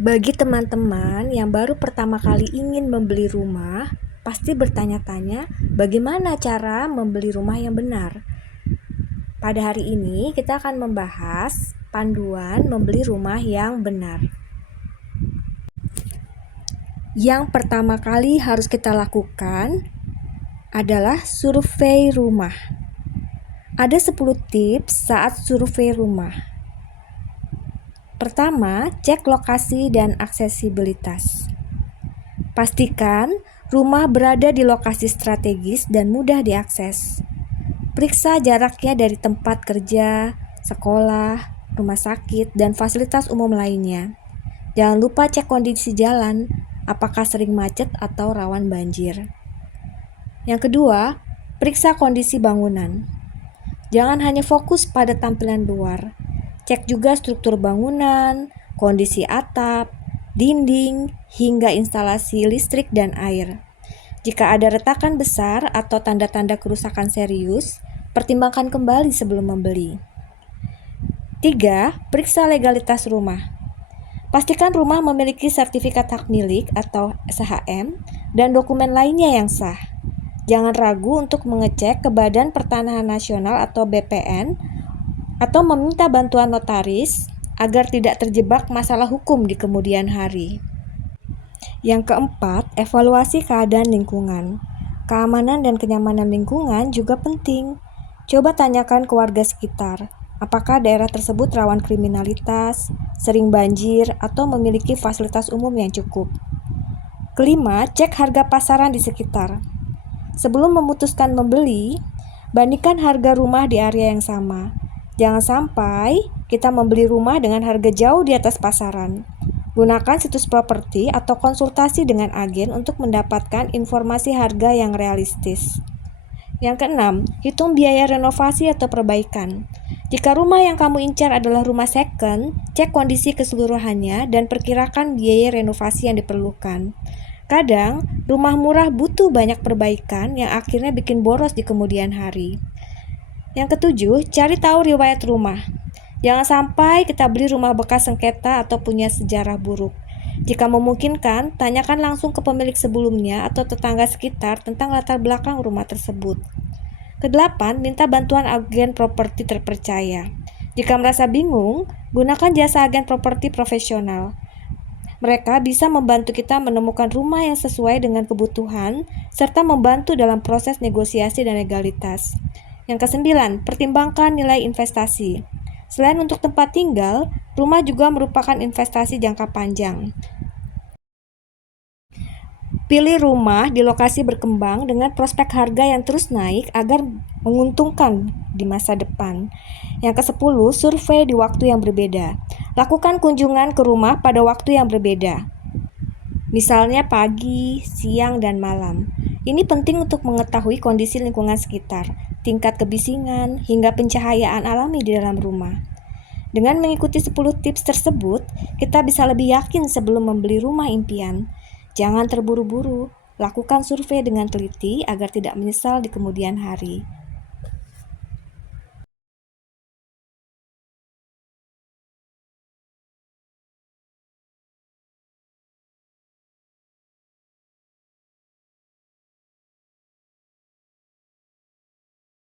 Bagi teman-teman yang baru pertama kali ingin membeli rumah, pasti bertanya-tanya bagaimana cara membeli rumah yang benar. Pada hari ini kita akan membahas panduan membeli rumah yang benar. Yang pertama kali harus kita lakukan adalah survei rumah. Ada 10 tips saat survei rumah. Pertama, cek lokasi dan aksesibilitas. Pastikan rumah berada di lokasi strategis dan mudah diakses. Periksa jaraknya dari tempat kerja, sekolah, rumah sakit, dan fasilitas umum lainnya. Jangan lupa cek kondisi jalan, apakah sering macet atau rawan banjir. Yang kedua, periksa kondisi bangunan. Jangan hanya fokus pada tampilan luar. Cek juga struktur bangunan, kondisi atap, dinding, hingga instalasi listrik dan air. Jika ada retakan besar atau tanda-tanda kerusakan serius, pertimbangkan kembali sebelum membeli. 3. Periksa legalitas rumah. Pastikan rumah memiliki sertifikat hak milik atau SHM dan dokumen lainnya yang sah. Jangan ragu untuk mengecek ke Badan Pertanahan Nasional atau BPN atau meminta bantuan notaris agar tidak terjebak masalah hukum di kemudian hari. Yang keempat, evaluasi keadaan lingkungan. Keamanan dan kenyamanan lingkungan juga penting. Coba tanyakan ke warga sekitar, apakah daerah tersebut rawan kriminalitas, sering banjir, atau memiliki fasilitas umum yang cukup. Kelima, cek harga pasaran di sekitar. Sebelum memutuskan membeli, bandingkan harga rumah di area yang sama. Jangan sampai kita membeli rumah dengan harga jauh di atas pasaran. Gunakan situs properti atau konsultasi dengan agen untuk mendapatkan informasi harga yang realistis. Yang keenam, hitung biaya renovasi atau perbaikan. Jika rumah yang kamu incar adalah rumah second, cek kondisi keseluruhannya dan perkirakan biaya renovasi yang diperlukan. Kadang, rumah murah butuh banyak perbaikan yang akhirnya bikin boros di kemudian hari. Yang ketujuh, cari tahu riwayat rumah. Jangan sampai kita beli rumah bekas sengketa atau punya sejarah buruk. Jika memungkinkan, tanyakan langsung ke pemilik sebelumnya atau tetangga sekitar tentang latar belakang rumah tersebut. Kedelapan, minta bantuan agen properti terpercaya. Jika merasa bingung, gunakan jasa agen properti profesional. Mereka bisa membantu kita menemukan rumah yang sesuai dengan kebutuhan, serta membantu dalam proses negosiasi dan legalitas. Yang kesembilan, pertimbangkan nilai investasi. Selain untuk tempat tinggal, rumah juga merupakan investasi jangka panjang. Pilih rumah di lokasi berkembang dengan prospek harga yang terus naik agar menguntungkan di masa depan. Yang ke-10, survei di waktu yang berbeda. Lakukan kunjungan ke rumah pada waktu yang berbeda. Misalnya pagi, siang, dan malam. Ini penting untuk mengetahui kondisi lingkungan sekitar, tingkat kebisingan, hingga pencahayaan alami di dalam rumah. Dengan mengikuti 10 tips tersebut, kita bisa lebih yakin sebelum membeli rumah impian. Jangan terburu-buru, lakukan survei dengan teliti agar tidak menyesal di kemudian hari.